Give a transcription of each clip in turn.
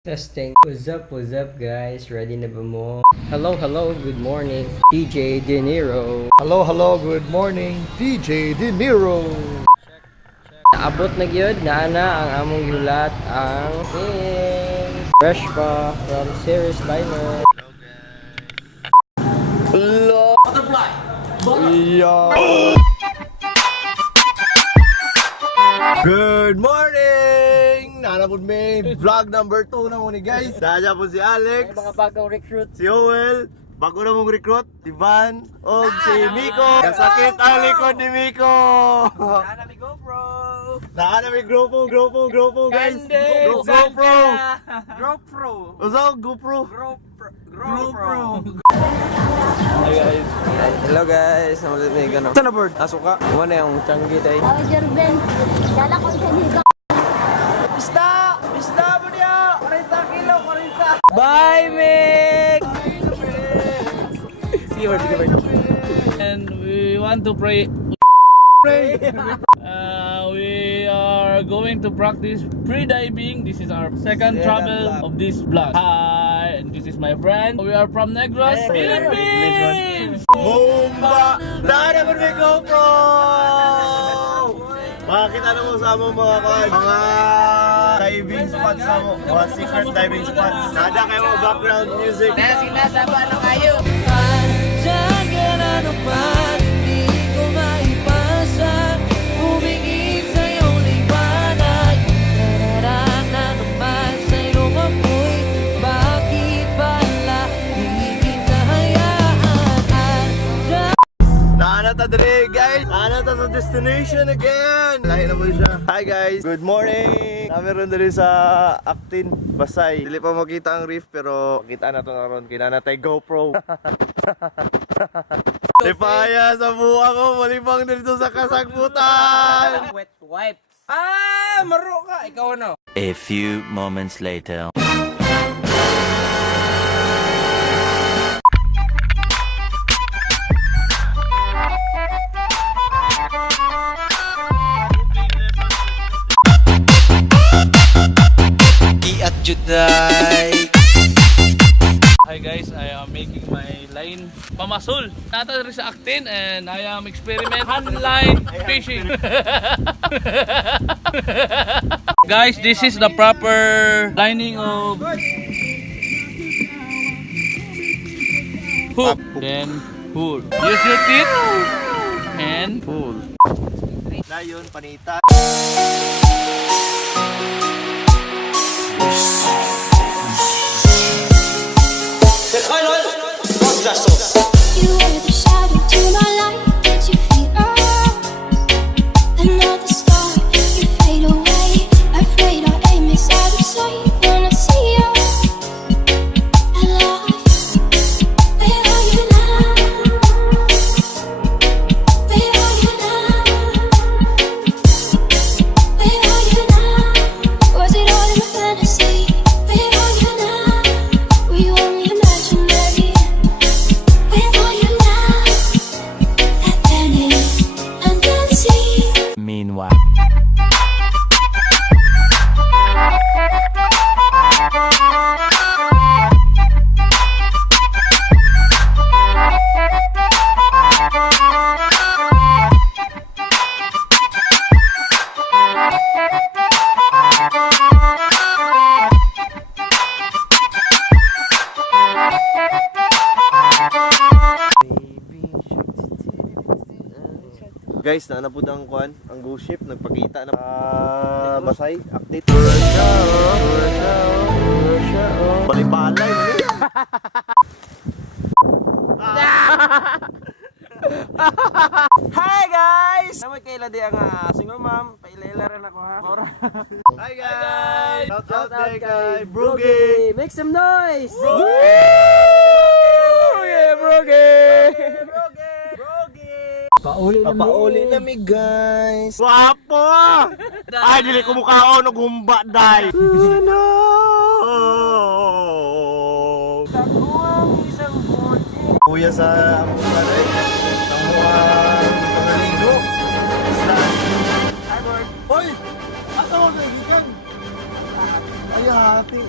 Testing. What's up guys? Ready na ba mo? Hello, good morning. DJ De Niro. Hello, good morning, DJ De Niro. Naabot na gyud na ang among gihulat ang things. Fresh pa from Series Liner. Hello. Butterfly. Yeah. Good morning! Nanapod may vlog number 2 na mo ni guys. Daya po si Alex, Mga bagong recruit. si Joel, bago na mong recruit, si Van, o si Miko. Kasakit ang likod ni Miko. Sana may GoPro. Naana may GoPro guys. GoPro. GoPro. Uso, GoPro. GoPro. Hi guys. Hello guys. Namulit may gano. Saan na bird? Asuka. Wala yung Changi day. Oh, Jerben. Dala ko sa dito. Isda mo niya. 40 kilo, 40. Bye, Mick! Keyword. And we want to pray. We are going to practice freediving. This is our second travel of this vlog. Hi, and this is my friend. We are from Negros, Philippines. Bomba! Dahil naman may GoPro! Makakita na mo sa among mga diving spots sa mo. Mga secret diving spots. Nada kayo mga background music. Sinasaba na kayo. Naanata dre guys! Naanata sa destination again! Lahi na mo siya. Hi guys! Good morning! Nameron dali sa Actin, Basay. Dili pa makita ang reef pero makita na to na ron. Kinanatay GoPro. Lipaya sa buha ko! Malibang dito sa kasagputan! Wet wipes. Maro ka. Ikaw ano? A few moments later. Hi guys, I am making my line pamasul. Nata rin sa Actin and I am experiment hand line fishing. Guys, this is the proper lining of hook. Then pull. Use your teeth and pull. Na yun, panita. You were the shadow to my light. Did you feel another star? You fade away. Afraid our aim is out of sight. Wanna see you alive. Where are you now? Where are you now? Where are you now? Was it all in a fantasy? Where are you now? Were you only imaginary? Where are you now? At Venice and Nancy. Meanwhile. Guys, naanapod ang kuan, ang ghost ship, nagpakita na Basay, update. Balibalay mo eh. Hi guys! Namoy kaila di ang single mom. Pailailaran ako ha. Hi guys! Shout out there kay Broogie! Make some noise! Yeah, Broogie! Pauli na Papauli na mi guys! Wapo! Ay, dili ko mukhaon og humba day! No! Taguang isang board. Kuya sa among kanay, sa mga pagaligo. Harbor. Hoy! Ato mo sa ikan! Ay, hati!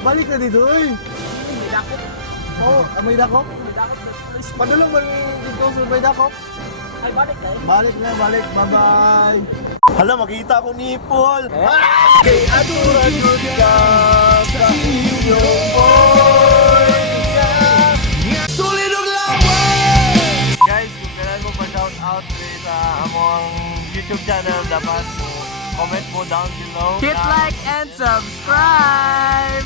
Balik ka dito eh. May dakop. Oh, may dakop? May dakop na police. Padulong man dito sa may dakop. Ay, balik tayo. Balik na, balik. Bye-bye. Hala, makita ko ni Paul. Kay aturan ko ka sa inyong boy. Sulit ang lawan! Guys, kung kailan mo pa shout out sa among YouTube channel, dapat mo comment mo down below. Hit like and subscribe!